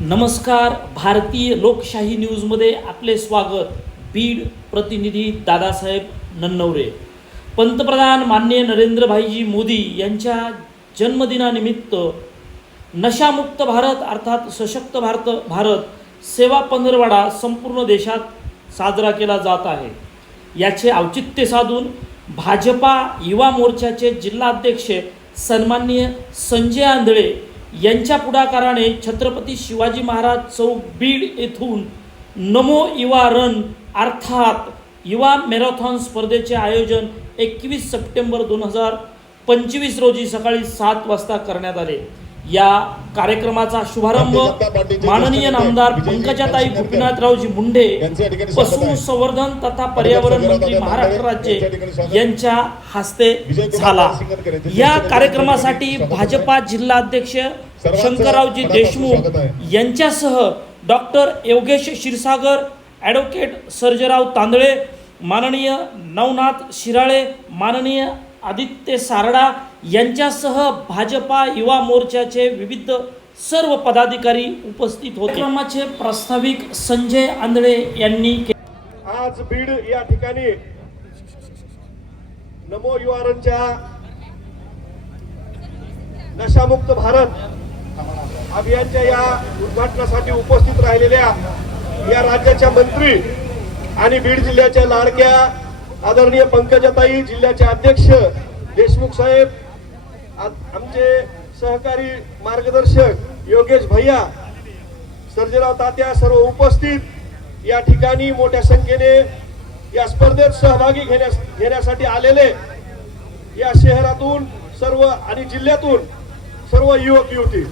नमस्कार भारतीय लोकशाही न्यूजमध्ये आपले स्वागत. बीड प्रतिनिधी दादासाहेब नन्नवरे. पंतप्रधान माननीय नरेंद्रभाईजी मोदी यांच्या जन्मदिनानिमित्त नशामुक्त भारत अर्थात सशक्त भारत भारत सेवा पंधरवाडा संपूर्ण देशात साजरा केला जात आहे. याचे औचित्य साधून भाजपा युवा मोर्चाचे जिल्हाध्यक्ष सन्माननीय संजय आंधळे यांच्या पुढाकाराने छत्रपती शिवाजी महाराज चौक बीड येथून नमो युवा रन अर्थात युवा मॅरेथॉन स्पर्धेचे आयोजन एकवीस सप्टेंबर दोन हजार पंचवीस रोजी सकाळी सात वाजता करण्यात आले. या कार्यक्रमाचा शुभारंभ माननीय नामदार पंकजाताई गोपीनाथरावजी मुंडे पशु संवर्धन तथा पर्यावरण मंत्री महाराष्ट्र राज्य यांच्या हस्ते झाला. या कार्यक्रमासाठी भाजपा जिल्हाध्यक्ष शंकररावजी देशमुख यांच्यासह डॉक्टर योगेश क्षीरसागर ॲडव्होकेट सर्जराव तांदळे माननीय नवनाथ शिराळे माननीय आदित्य सारडा यांच्यासह भाजपा युवा मोर्चाचे विविध सर्व पदाधिकारी उपस्थित होते कार्यक्रमाचे प्रास्ताविक संजय आंधळे यांनी केले. आज बीड या ठिकाणी नमो युवारांच्या नशामुक्त भारत अभियानच्या या उद्घाटनासाठी उपस्थित राहिलेल्या या राज्याच्या मंत्री आणि बीड जिल्ह्याच्या लाडक्या आदरणीय पंकजाताई जिल्ह्याचे अध्यक्ष देशमुख साहेब आमचे सहकारी मार्गदर्शक योगेश भैया सर्जेराव तात्या सर्व उपस्थित. या ठिकाणी मोठ्या संख्येने या स्पर्धेत सहभागी घेण्यास घेण्यासाठी आलेले या शहरातून सर्व आणि जिल्ह्यातून सर्व युवक युवती.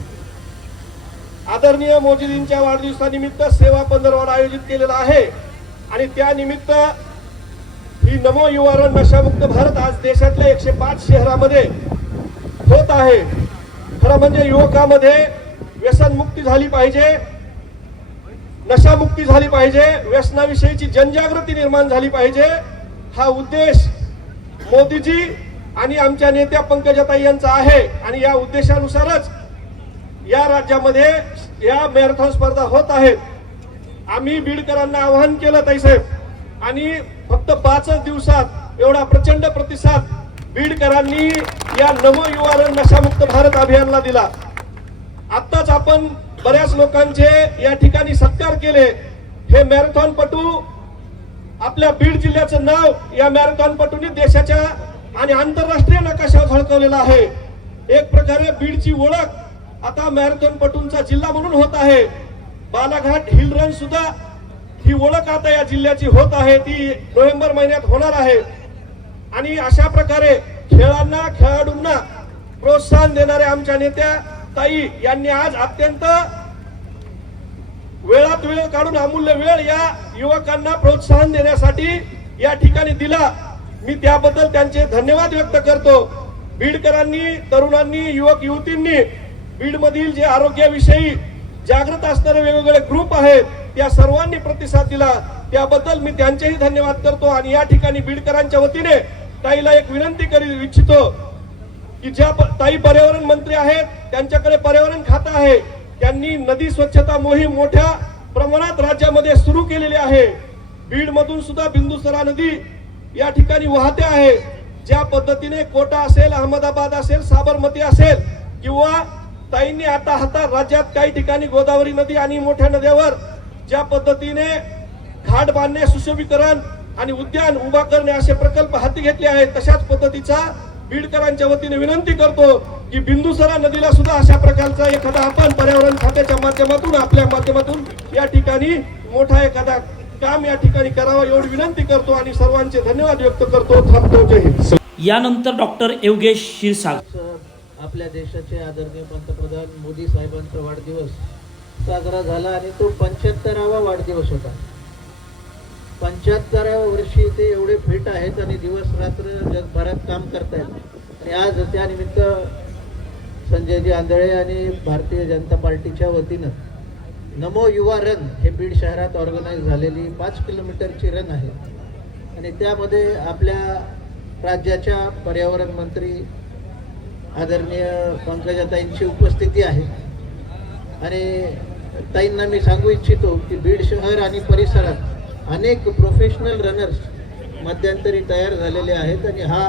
आदरणीय मोजीजींच्या वाढदिवसानिमित्त सेवा पंधरवाडा आयोजित केलेला आहे आणि त्यानिमित्त ही नमो युवारण नशामुक्त भारत आज देशातल्या एकशे पाच शहरामध्ये होत आहे. खरं म्हणजे युवकामध्ये व्यसनमुक्ती झाली पाहिजे. नशामुक्ती झाली पाहिजे. व्यसनाविषयीची जनजागृती निर्माण झाली पाहिजे. हा उद्देश मोदीजी आणि आमच्या नेत्या पंकजाताई यांचा आहे. आणि या उद्देशानुसारच या राज्यामध्ये या मॅरेथॉन स्पर्धा होत आहेत. आम्ही बीडकरांना आवाहन केलं ताईसाहेब आणि फक्त पाचच दिवसात एवढा प्रचंड प्रतिसाद बीडकरांनी या नमो युवा नशामुक्त भारत अभियानला दिला. आत्ताच आपण बऱ्याच लोकांचे या ठिकाणी सत्कार केले. हे मॅरेथॉन पटू आपल्या बीड जिल्ह्याचं नाव या मॅरेथॉन पटूने देशाच्या आणि आंतरराष्ट्रीय नकाशावर झळकवलेला आहे. एक प्रकारे बीडची ओळख आता मॅरेथॉन पटूंचा जिल्हा म्हणून होत आहे. बालाघाट हिल रन सुद्धा ही ओळख आता या जिल्ह्याची होत आहे. ती नोव्हेंबर महिन्यात होणार आहे. आणि अशा प्रकारे खेळांना खेळाडूंना प्रोत्साहन देणाऱ्या आमच्या नेत्या ताई यांनी आज अत्यंत वेळात वेळ काढून अमूल्य वेळ या युवकांना प्रोत्साहन देण्यासाठी या ठिकाणी दिला. मी त्याबद्दल त्यांचे धन्यवाद व्यक्त करतो. बीडकरांनी तरुणांनी युवक युवतींनी बीडमधील जे आरोग्याविषयी जागृत असणारे वेगवेगळे ग्रुप आहेत त्या सर्वांनी प्रतिसाद दिला. त्याबद्दल मी त्यांचेही धन्यवाद करतो आणि या ठिकाणी बीडकरांच्या वतीने ताईला एक विनंती करू इच्छितो की ज्या प- ताई पर्यावरण मंत्री आहेत त्यांच्याकडे पर्यावरण खातं आहे. त्यांनी नदी स्वच्छता मोहीम मोठ्या प्रमाणात राज्यामध्ये सुरू केलेली आहे. बीड मधून सुद्धा बिंदुसरा नदी या ठिकाणी वाहते आहे. ज्या पद्धतीने कोटा असेल अहमदाबाद असेल साबरमती असेल किंवा ताईंनी आता हातात राज्यात काही ठिकाणी गोदावरी नदी आणि मोठ्या नद्यावर ज्या पद्धतीने घाट बांधणे सुशोभीकरण आणि उद्यान उभा करणे असे प्रकल्प हाती घेतले आहेत तशाच पद्धतीचा बीडकरांच्या वतीने विनंती करतो की बिंदुसरा नदीला सुद्धा अशा प्रकारचा एखादा आपण पर्यावरण खात्याच्या माध्यमातून आपल्या माध्यमातून या ठिकाणी मोठा एखादा काम या ठिकाणी करावं एवढी विनंती करतो आणि सर्वांचे धन्यवाद व्यक्त करतो. थांबतो. जय हिंद. यानंतर डॉक्टर योगेश क्षीरसागर आपल्या देशाचे आदरणीय पंतप्रधान मोदी साहेबांचा वाढदिवस साजरा झाला आणि तो पंच्याहत्तरावा वाढदिवस होता. पंच्याहत्तराव्या वर्षी ते एवढे फिट आहेत आणि दिवस रात्र जगभरात काम करतायत. आणि आज त्यानिमित्त संजयजी आंधळे आणि भारतीय जनता पार्टीच्या वतीनं नमो युवा रन हे बीड शहरात ऑर्गनाईज झालेली पाच किलोमीटरची रन आहे. आणि त्यामध्ये आपल्या राज्याच्या पर्यावरण मंत्री आदरणीय पंकजाताईंची उपस्थिती आहे. आणि ताईंना मी सांगू इच्छितो की बीड शहर आणि परिसरात अनेक प्रोफेशनल रनर्स मध्यंतरी तयार झालेले आहेत आणि हा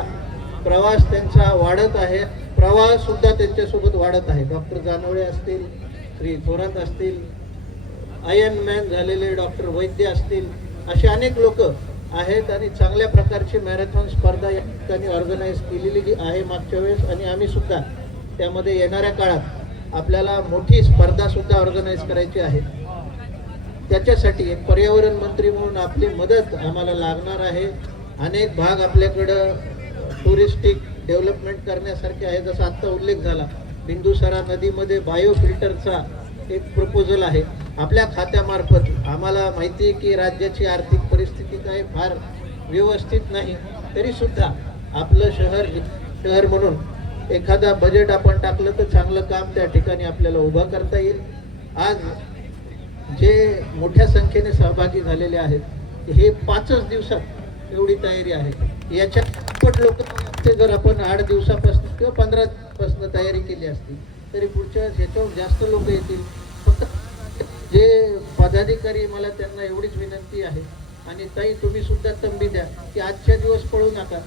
प्रवास त्यांचा वाढत आहे. प्रवाहसुद्धा त्यांच्यासोबत वाढत आहे. डॉक्टर जानवळे असतील श्री थोरात असतील आयन मॅन झालेले डॉक्टर वैद्य असतील असे अनेक लोक आहेत आणि चांगल्या प्रकारची मॅरेथॉन स्पर्धा या ठिकाणी ऑर्गनाईज केलेली आहे मागच्या वेळेस आणि आम्ही सुद्धा त्यामध्ये येणाऱ्या काळात आपल्याला मोठी स्पर्धासुद्धा ऑर्गनाईज करायची आहे. त्याच्यासाठी एक पर्यावरण मंत्री म्हणून आपली मदत आम्हाला लागणार आहे. अनेक भाग आपल्याकडं टुरिस्टिक डेव्हलपमेंट करण्यासारखे आहे जसा आत्ता उल्लेख झाला बिंदुसरा नदीमध्ये बायो फिल्टरचा एक प्रपोजल आहे. आपल्या खात्यामार्फत आम्हाला माहिती आहे की राज्याची आर्थिक परिस्थिती काही फार व्यवस्थित नाही. तरीसुद्धा आपलं शहर शहर म्हणून एखादा बजेट आपण टाकलं तर चांगलं काम त्या ठिकाणी आपल्याला उभं करता येईल. आज जे मोठ्या संख्येने सहभागी झालेले आहेत हे पाचच दिवसात एवढी तयारी आहे. याच्या पट लोक जर आपण आठ दिवसापासून किंवा पंधरापासून तयारी केली असती तरी पुढच्या वेळेस जास्त लोक येतील. फक्त जे पदाधिकारी मला त्यांना एवढीच विनंती आहे आणि ताई तुम्ही सुद्धा तंबी द्या की आजच्या दिवस पळू नका.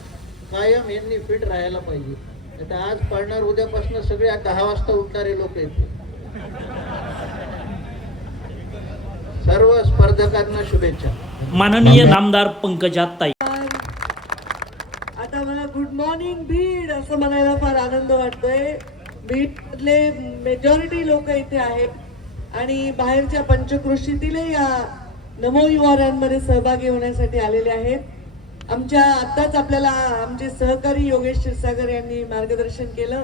कायम यांनी फिट राहायला पाहिजे. आता आज पळणार उद्यापासून सगळे दहा वाजता उठणारे लोक येतील. सर्व स्पर्धकांना शुभेच्छा. माननीय नामदार पंकजा ताई. आता मला गुड मॉर्निंग बीड असं म्हणायला फार आनंद वाटतोय. बीडमधले मेजॉरिटी लोक इथे आहेत. आणि बाहेरच्या पंचकृषीतीलही या नमो युवा रनमध्ये सहभागी होण्यासाठी आलेले आहेत. आमच्या आत्ताच आपल्याला आमचे सहकारी योगेश क्षीरसागर यांनी मार्गदर्शन केलं.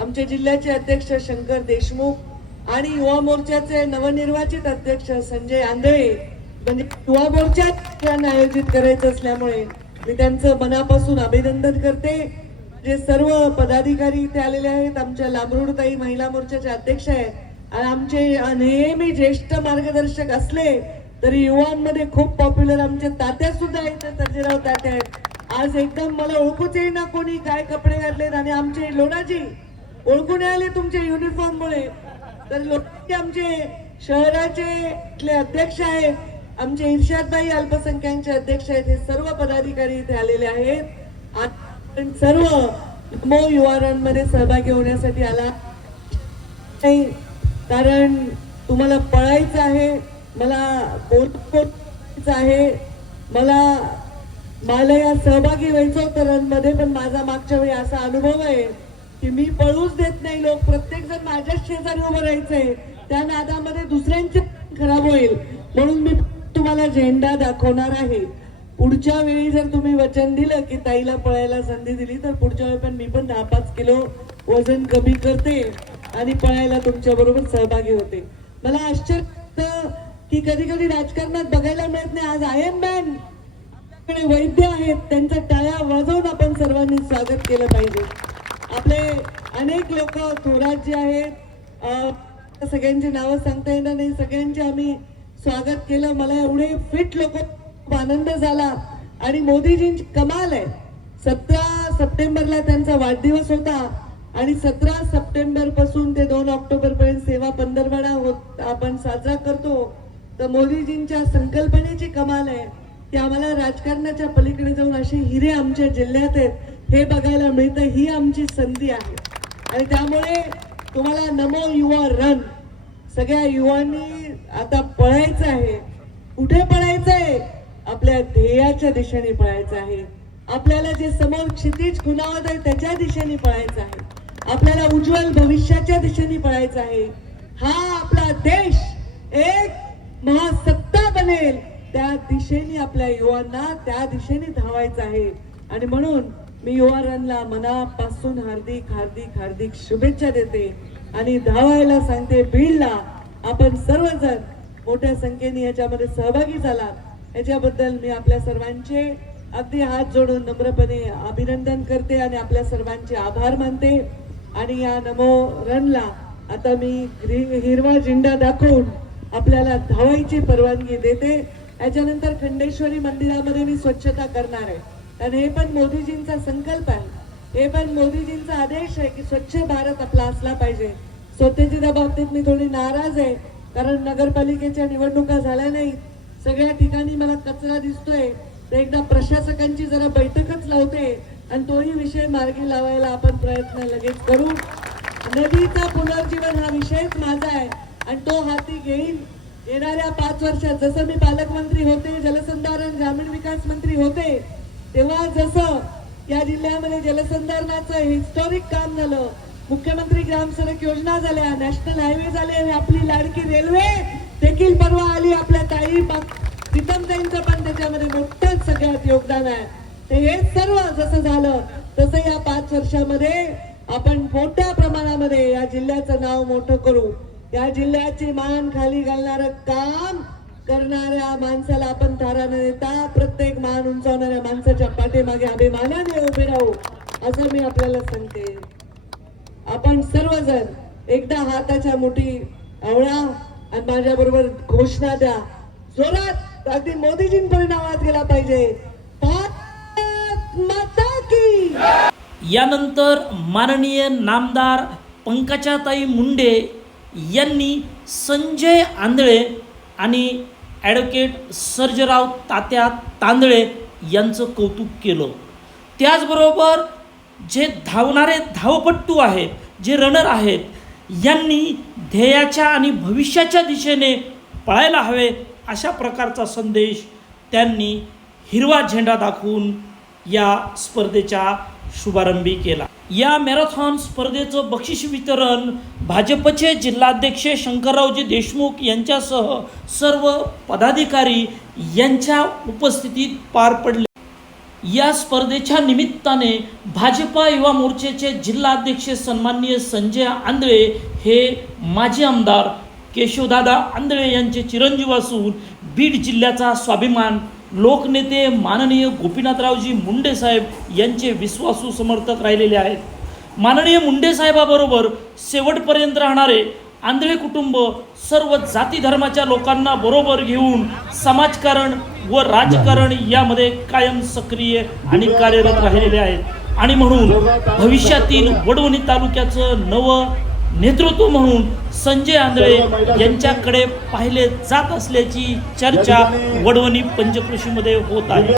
आमचे जिल्ह्याचे अध्यक्ष शंकर देशमुख आणि युवा मोर्चाचे नवनिर्वाचित अध्यक्ष संजय आंधळे म्हणजे युवा मोर्चात आयोजित करायचं असल्यामुळे मी त्यांचं मनापासून अभिनंदन करते. जे सर्व पदाधिकारी इथे आलेले आहेत आमच्या लांबरुडताई महिला मोर्चाचे अध्यक्ष आहेत. आणि आमचे नेहमी ज्येष्ठ मार्गदर्शक असले तरी युवांमध्ये खूप पॉप्युलर आमचे तात्या सुद्धा आहेत सर्जेराव तात्या आहेत. आज एकदम मला ओळखूच येईना कोणी काय कपडे घातलेत आणि आमचे लोणाजी ओळखून आले तुमच्या युनिफॉर्ममुळे तर लोक आमचे शहराचे इथले अध्यक्ष आहेत. आमचे इर्शादबाई अल्पसंख्याचे अध्यक्ष आहेत. हे सर्व पदाधिकारी इथे आलेले आहेत. आपण सर्व नमो युवारांमध्ये सहभागी होण्यासाठी आला नाही. कारण तुम्हाला पळायचं आहे. मला बोलायचं आहे. मला मला या सहभागी व्हायचं होतं. रनमध्ये पण माझा मागच्या वेळी असा अनुभव आहे. की मी पळूच देत नाही लोक. प्रत्येक जण माझ्याच शेजारी उभं राहायचंय. त्या नादामध्ये दुसऱ्यांचे खराब होईल. म्हणून मी तुम्हाला झेंडा दाखवणार आहे. पुढच्या वेळी जर तुम्ही वचन दिलं की ताईला पळायला संधी दिली तर पुढच्या वेळी पण मी पण दहा पाच किलो वजन कमी करते आणि पळायला तुमच्या बरोबर सहभागी होते. मला आश्चर्य की कधी कधी राजकारणात बघायला मिळत नाही आज आय एम मॅन आपल्याकडे वैद्य आहेत त्यांच्या टाळ्या वाजवून आपण सर्वांनी स्वागत केलं पाहिजे. आपले अनेक लोक थोरात जे आहेत सगळ्यांची नावं सांगता येणार नाही. सगळ्यांचे आम्ही स्वागत केलं. मला एवढे फिट लोक खूप आनंद झाला. आणि मोदीजींची कमाल आहे सतरा सप्टेंबरला त्यांचा वाढदिवस होता. आणि सतरा सप्टेंबरपासून ते दोन ऑक्टोबर पर्यंत सेवा पंधरवडा होत आपण साजरा करतो. तर मोदीजींच्या संकल्पनेची कमाल आहे. की आम्हाला राजकारणाच्या पलीकडे जाऊन असे हिरे आमच्या जिल्ह्यात आहेत. हे बघायला मिळतं ही आमची संधी आहे. आणि त्यामुळे तुम्हाला नमो युवा रन. सगळ्या युवांनी आता पळायचं आहे. कुठे पळायचं आहे? आपल्या ध्येयाच्या दिशेने पळायचं आहे. आपल्याला जे समोर क्षितिज खुणावत आहे त्याच्या दिशेने पळायचं आहे. आपल्याला उज्ज्वल भविष्याच्या दिशेने पळायचं आहे. हा आपला देश एक महासत्ता बनेल. त्या दिशेने आपल्या युवांना त्या दिशेने धावायचं आहे. आणि म्हणून मी युवारांना मनापासून हार्दिक हार्दिक हार्दिक शुभेच्छा देते आणि धावायला सांगते बीडला. आपण सर्वजण मोठ्या संख्येने याच्यामध्ये सहभागी झाला याच्याबद्दल मी आपल्या सर्वांचे अगदी हात जोडून नम्रपणे अभिनंदन करते आणि आपल्या सर्वांचे आभार मानते. आणि या नमो रनला आता मी हिरवा झेंडा दाखवून आपल्याला धावायची परवानगी देते. याच्यानंतर खंडेश्वरी मंदिरामध्ये मी स्वच्छता करणार आहे. कारण हे पण मोदीजींचा संकल्प आहे. हे पण मोदीजींचा आदेश आहे की स्वच्छ भारत आपला असला पाहिजे. स्वच्छतेच्या बाबतीत मी थोडी नाराज आहे कारण नगरपालिकेच्या निवडणुका झाल्या नाहीत. सगळ्या ठिकाणी मला कचरा दिसतोय. तर एकदा प्रशासकांची जरा बैठकच लावते आणि तोही विषय मार्गी लावायला आपण प्रयत्न लगेच करू. नदीचा पुनर्जीवन हा विषयच माझा आहे आणि तो हाती घेईन. येणाऱ्या पाच वर्षात जसं मी पालकमंत्री होते जलसंधारण ग्रामीण विकास मंत्री होते तेव्हा जसं या जिल्ह्यामध्ये जलसंधारणाचं हिस्टॉरिक काम झालं मुख्यमंत्री ग्राम सडक योजना झाल्या नॅशनल हायवे झाले आणि आपली लाडकी रेल्वे देखील परवा आली आपल्या ताई प्रीतमताईंचं पण त्याच्यामध्ये मोठं सगळ्यात योगदान आहे. ते हे सर्व जसं झालं तसं या पाच वर्षामध्ये आपण मोठ्या प्रमाणामध्ये या जिल्ह्याचं नाव मोठं करू. या जिल्ह्याची मान खाली घालणारं काम करणाऱ्या माणसाला आपण थारा न देता प्रत्येक मान उंचावणाऱ्या माणसाच्या पाठीमागे अभिमानाने उभे राहू असं मी आपल्याला सांगते. आपण सर्वजण एकदा हाताच्या मुठी आवळा आणि माझ्या बरोबर घोषणा द्या. जोरात अगदी मोदीजींपर्यंत आवाज गेला पाहिजे. की! यानंतर माननीय नामदार पंकजाताई मुंडे यांनी संजय आंधळे आणि ॲडव्होकेट सर्जराव तात्या तांदळे यांचं कौतुक केलं. त्याचबरोबर जे धावणारे धावपट्टू आहेत जे रनर आहेत यांनी ध्येयाच्या आणि भविष्याच्या दिशेने पळायला हवे अशा प्रकारचा संदेश त्यांनी हिरवा झेंडा दाखवून या स्पर्धेच्या शुभारंभी केला. या मॅरेथॉन स्पर्धेचं बक्षीस वितरण भाजपचे जिल्हाध्यक्ष शंकररावजी देशमुख यांच्यासह सर्व पदाधिकारी यांच्या उपस्थितीत पार पडले. या स्पर्धेच्या निमित्ताने भाजपा युवा मोर्चाचे जिल्हाध्यक्ष सन्माननीय संजय आंधळे हे माजी आमदार केशवदादा आंधळे यांचे चिरंजीव असून बीड जिल्ह्याचा स्वाभिमान लोकनेते माननीय गोपीनाथरावजी मुंडे साहेब यांचे विश्वासू समर्थक राहिलेले आहेत. माननीय मुंडे साहेबाबरोबर शेवटपर्यंत राहणारे आंधळे कुटुंब सर्व जाती धर्माच्या लोकांना बरोबर घेऊन समाजकारण व राजकारण यामध्ये कायम सक्रिय आणि कार्यरत राहिलेले आहेत. आणि म्हणून भविष्यातील वडवणी तालुक्याचं नवं नेतृत्व म्हणून संजय आंधळे यांच्याकडे पाहिले जात असल्याची चर्चा वडवणी पंचकृषीमध्ये होत आहे.